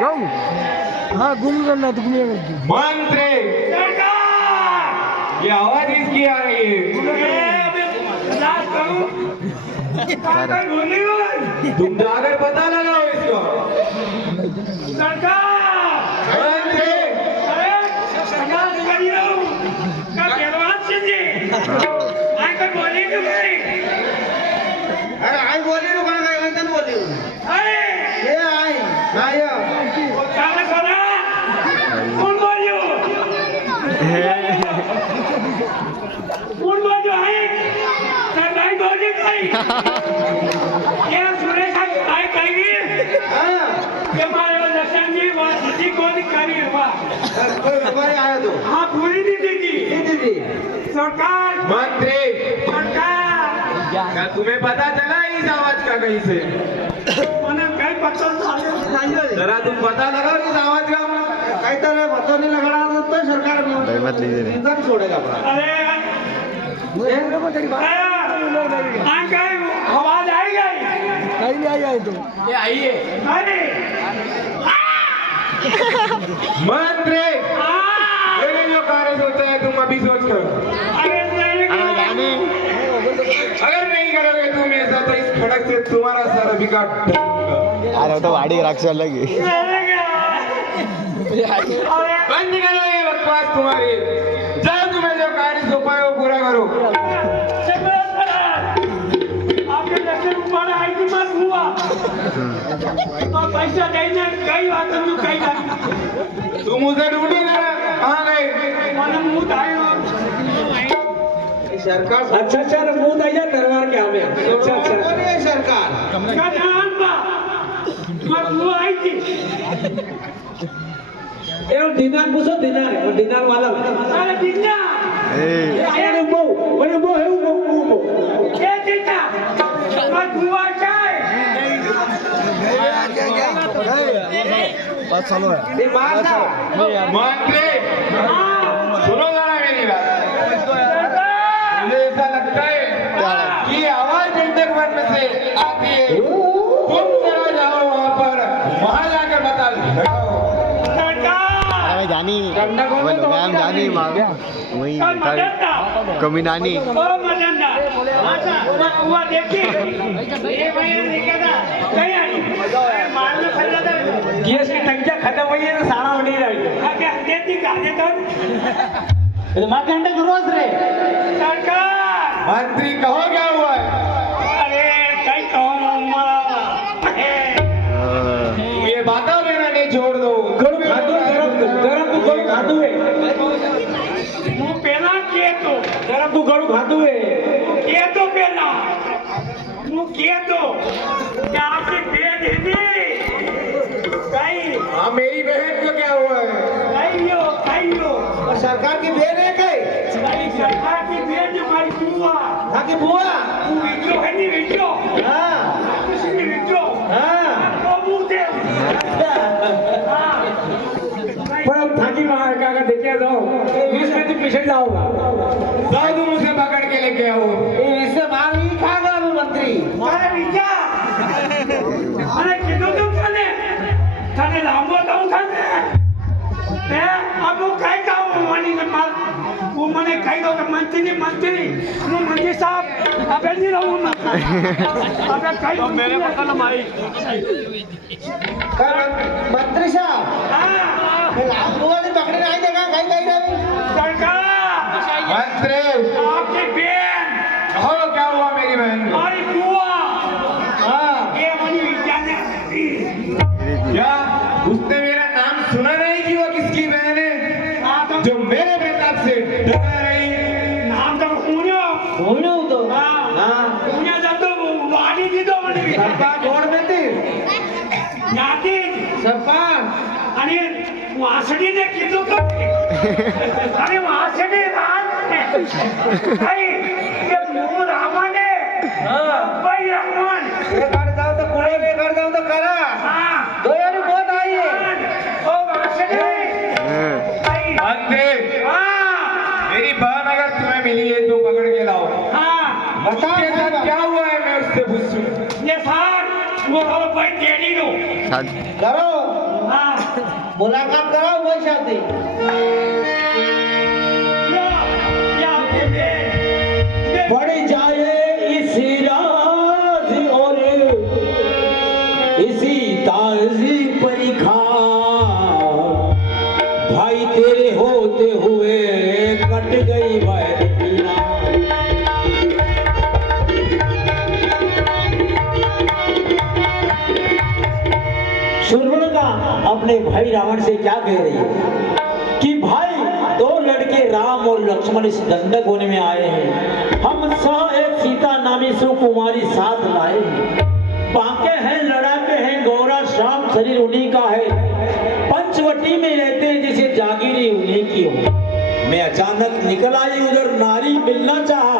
जाऊ हाँ घूम करना तो घूमेगा मंत्री ये आवाज इसकी आ रही है तुम जाकर पता लगाओ इसको मंत्री अरे आई बोली रो का काय बोली ये आई आया आया तो हाँ पूरी दीदी सरकार मंत्री सरकार क्या तुम्हें पता चला इस आवाज का कहीं से मैंने कई पत्थर जरा तुम पता लगाओ इस आवाज का काही तर पता नहीं लग रहा तो सरकार निंदा छोड़ेगा अपना अरे आवाज आई गई कहीं नहीं आई तो ये आई है अरे मंत्री मैंने जो कार्य सोचा है तुम अभी सोच करो अगर नहीं करोगे तुम ऐसा तो इस खड़क से तुम्हारा सर अभी काट दूंगा। अरे तो वाड़ी रक्षा लगी बंद करो ये बकवास तुम्हारी जाओ तुम्हें जो कार्य सौंपा है वो पूरा करो आपके लक्ष्य ऊपर आई थी मत हुआ तो पैसा देने कई बात तुम कई तुम उसे ढूंढो जरा कहाँ गए मैंने मुंह आए सरकार अच्छा अच्छा मुंह आइए दरबार के हमें अच्छा अच्छा कौन है सरकार का ध्यान बा मत हुआ आई थी ए दिनार पूछो दिनार है दिनार वाला अरे बिन्ना अरे वो है वो ये बिन्ना मत हुआ चाहे बात चालू है मंत्री सुनो जरा मेरी बात मुझे ऐसा लगता है कि आवाज इंटरवन में से आती है तुम जरा जाओ वहाँ पर वहाँ जाकर बता दो अरे जानी बोलो मैम जानी वही कमी नानी ओ मदनदा हुआ देखिए ये भैया निकल रहा कहीं आई मारने खा जाता है गैस की टंकियां खत्म हुई है तो सारा नहीं रही क्या देती का देता तो मां घंटे रोज रे सरकार मंत्री कहो क्या हुआ है अरे कहीं कहो मरा तुम ये बातों में ना नहीं छोड़ दो गरम को गरम खातू है मुंह पेना किए तो गरम को गरम खातू है किए तो पेना मुंह किए तो क्या आपकी बेद है कहीं हाँ मेरी बहन को क्या हुआ है कहियो और सरकार की बेन है कई कहीं सरकार की बेद हमारी बुआ ताकि बुआ तू विक्रो है नहीं विक्रो हाँ कुछ नहीं विक्रो हाँ तो मुंह दे पर अब थाकी वहां का देखे जाओ 20 मिनट पेशेंट जाओगा जाओ तुम उसे पकड़ के लेके आओ इससे मार नहीं खाएगा अभी मंत्री अरे विजा अरे किधर तुम खाने खाने लांबो तुम खाने मैं अब वो कहीं का मनी से मार वो मने कहीं का मंत्री वो मंत्री साहब अब नहीं रहूँ मैं अब कहीं मेरे पता ना मारी मंत्री साहब हाँ आप बुआ ने पकड़े नहीं देखा कहीं कहीं रही सरकार मंत्री आपकी बहन कहो क्या हुआ मेरी बहन को हमारी बुआ हाँ ये मनी विज्ञान क्या उसने मेरा नाम सुना नहीं कि वो किसकी बहन है जो मेरे प्रताप से डरा रही नाम तो उन्यो बोलो तो हाँ उन्यो जब तो वाणी दी दो मनी सरकार जोड़ में थी ज्ञाती सरकार आणि वासडीने किती तो आणि वासडी काही ते मूळ रामाने बाई रामन कर जाओ तो कुड़े में कर जाओ तो करा हां दो यार बहुत आई है ओ वासडी मंत्री हां मेरी बहन अगर तुम्हें मिली है तो पकड़ के लाओ हां बता उसके साथ क्या हुआ है मैं उससे पूछूं ये सार वो भाई तेरी दो करो हाँ मुलाकात कराओ वही शादी ये आपके बेन बढ़ जाए इस राज और इसी ताजी परीक्षा भाई तेरे होते हुए कट गई वैर पीना। शूर्पणखा अपने भाई रावण से क्या कह रही है कि भाई दो लड़के राम और लक्ष्मण इस दंडक होने में आए हैं, हम सह एक सीता नामी सुकुमारी साथ लाए हैं, बांके हैं लड़ाके हैं गौरा श्याम शरीर उन्हीं का है, पंचवटी में रहते हैं जिसे जागीरी उन्हीं की हो। मैं अचानक निकल आई उधर नारी मिलना चाहा,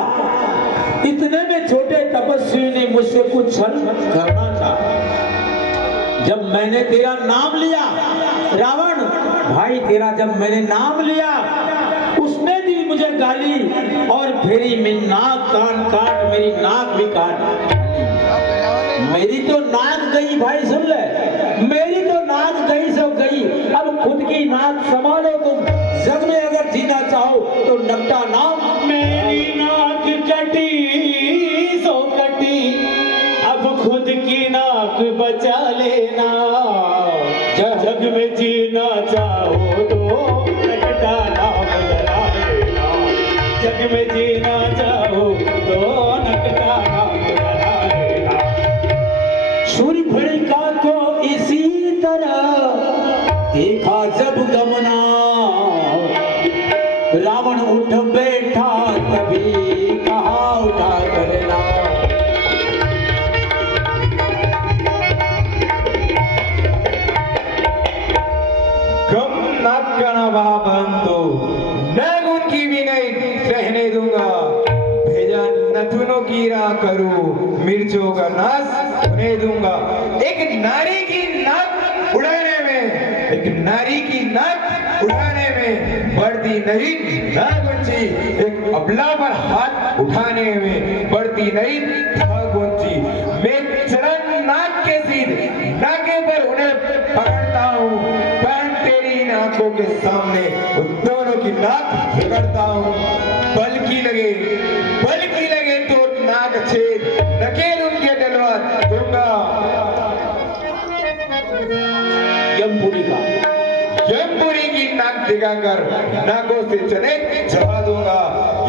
इतने में छोटे तपस्वी ने मुझसे कुछ छल करना चाहा। जब मैंने तेरा नाम लिया रावण भाई तेरा जब मैंने नाम लिया उसने दी मुझे गाली और फेरी में नाक कान काट मेरी नाक भी काट। मेरी तो नाक गई भाई सुन ले, मेरी तो नाक गई सो गई, अब खुद की नाक संभालो तुम, जग में अगर जीना चाहो तो नकटा नाम। मेरी नाक कटी सो कटी, अब खुद की नाक बचा लेना, जग में जीना चाहो तो नकटा नाम लगा लेना, जग में जीना चाहो तो नकटा नाम लगा लेना। शूर्पणखा को इसी तरह देखा जब गमना, रावण उठ बैठा तभी कहा उठा करना। कम नाक का ना बाबंतो नाग उनकी भी नहीं रहने दूंगा, भेजा नथुनों की राह करूं, मिर्चों का नाश उन्हें दूंगा। एक नारी की नाक उड़ाने में, एक नारी की नाक उड़ाने में बढ़ती नहीं नाग ऊंची, एक अबला पर हाथ उठाने में बढ़ती नहीं नाग ऊंची। मैं चरण नाक के सीधे नाके पर उन्हें पकड़ता हूँ, तेरी नाकों के सामने उन दोनों की नाक रगड़ता हूँ। बल्कि लगे तो नाक छेद नकेल उनके डलवा दूंगा। यमपुरी की नाक दिखाकर नाकों से चले जवा दूंगा।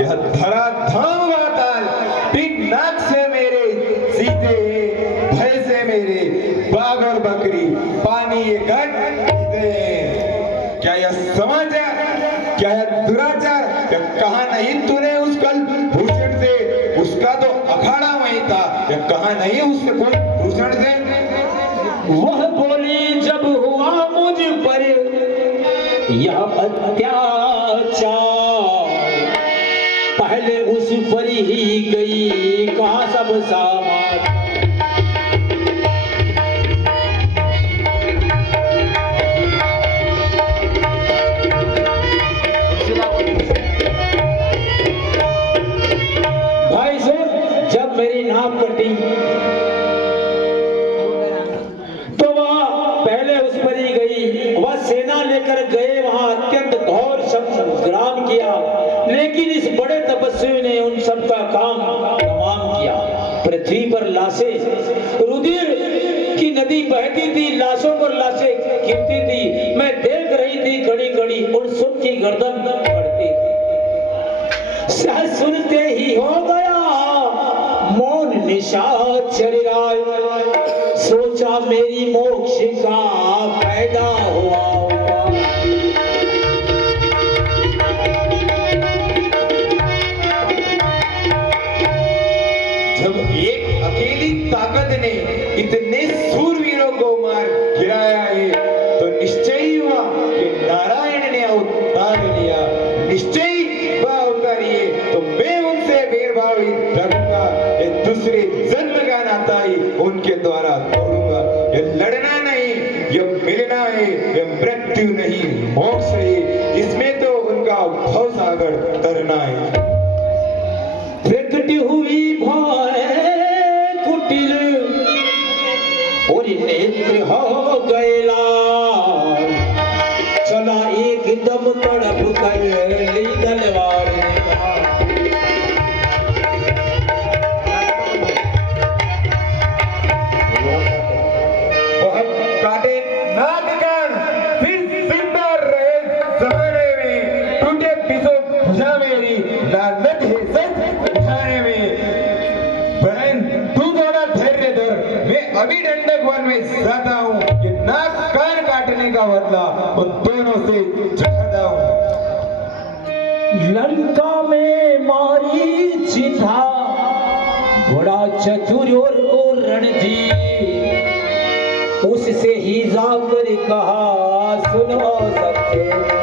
यह धरा धाम का ताल पीठ नाक से मेरे सीते हैं, भय से मेरे बाघ और बकरी पानी ये गढ़ पीते हैं। क्या यह समाचार, क्या यह दुराचार, क्या कहा नहीं तूने उस कल भूषण से, उसका तो अखाड़ा वही था, या कहा नहीं उससे कोई भूषण से। वह बोली जब हुआ मुझ पर यह अत्याचार, पहले उस पर ही गई कहा सब सामान। भाई साहब जब मेरी नाक कटी तो वह पहले उस पर ही गई, वह सेना लेकर गए, वहां अत्यंत घोर संग्राम किया, लेकिन इस बड़े तपस्वी ने उन सब का काम तमाम किया। पृथ्वी पर लाशें, रुधिर की नदी बहती थी, लाशों पर लाशें गिरती थी, मैं देख रही थी खड़ी खड़ी उन सब की गर्दन बढ़ती। सहज सुनते ही हो गया मौन निशाचर राय, सोचा मेरी मोक्ष का पैदा हुआ होगा। जब एक अकेली ताकत ने इतने सूरवीरों को मार गिराया है तो निश्चय ही हुआ कि नारायण ने अवतार लिया, निश्चय वह अवतारिए तो मैं उनसे भेदभावित रखूंगा। ये दूसरे जन्म का नाता ही उनके द्वारा तोड़ूंगा। ये लड़ना नहीं, ये मिलना है, ये मृत्यु नहीं मोक्ष है, इसमें तो उनका भव सागर तरना है। प्रकट हुई भय कुटिल और नेत्र हो गए लाल, तभी डंडक वन में ज्यादा हूँ कि नाक कान काटने का बदला उन दोनों से चुकाता हूँ। लंका में मारी सीधा बड़ा चतुर और रणजीत, उससे ही जाकर कहा सुनो सत्य